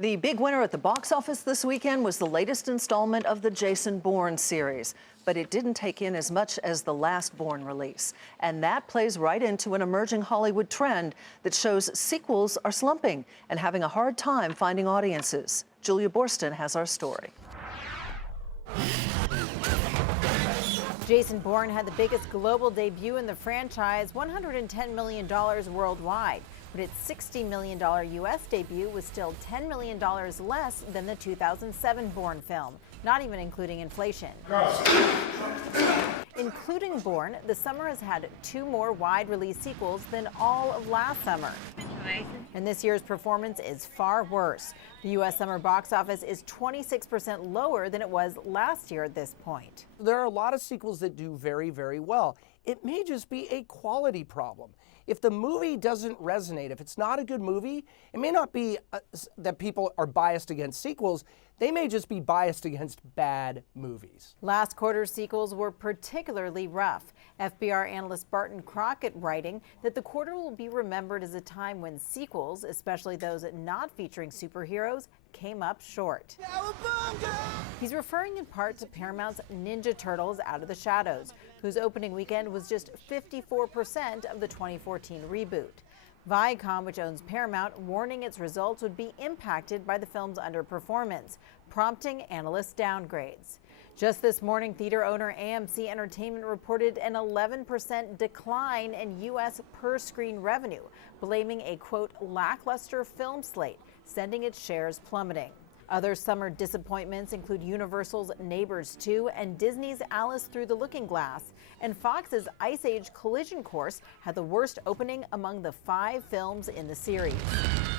The big winner at the box office this weekend was the latest installment of the Jason Bourne series, but it didn't take in as much as the last Bourne release. And that plays right into an emerging Hollywood trend that shows sequels are slumping and having a hard time finding audiences. Julia Boorstin has our story. Jason Bourne had the biggest global debut in the franchise, $110 million worldwide. But its $60 million U.S. debut was still $10 million less than the 2007 Bourne film, not even including inflation. Including Bourne, the summer has had 2 more wide-release sequels than all of last summer. And this year's performance is far worse. The U.S. summer box office is 26% lower than it was last year at this point. There are a lot of sequels that do very, very well. It may just be a quality problem. If the movie doesn't resonate, if it's not a good movie, it may not be that people are biased against sequels. They may just be biased against bad movies. Last quarter's sequels were particularly rough. FBR analyst Barton Crockett writing that the quarter will be remembered as a time when sequels, especially those not featuring superheroes, came up short. He's referring in part to Paramount's Ninja Turtles Out of the Shadows, whose opening weekend was just 54% of the 2014 reboot. Viacom, which owns Paramount, warning its results would be impacted by the film's underperformance, prompting analyst downgrades. Just this morning, theater owner AMC Entertainment reported an 11% decline in U.S. per-screen revenue, blaming a, quote, lackluster film slate, sending its shares plummeting. Other summer disappointments include Universal's Neighbors 2 and Disney's Alice Through the Looking Glass. And Fox's Ice Age Collision Course had the worst opening among the 5 films in the series.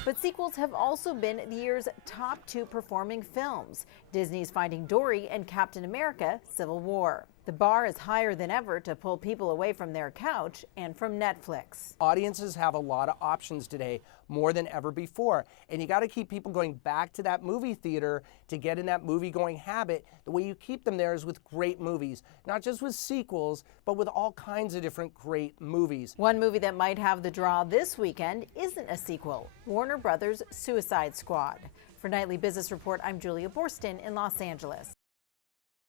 But sequels have also been the year's top 2 performing films, Disney's Finding Dory and Captain America: Civil War. The bar is higher than ever to pull people away from their couch and from Netflix. Audiences have a lot of options today, more than ever before. And you got to keep people going back to that movie theater to get in that movie-going habit. The way you keep them there is with great movies, not just with sequels, but with all kinds of different great movies. One movie that might have the draw this weekend isn't a sequel: Warner Brothers' Suicide Squad. For Nightly Business Report, I'm Julia Boorstin in Los Angeles.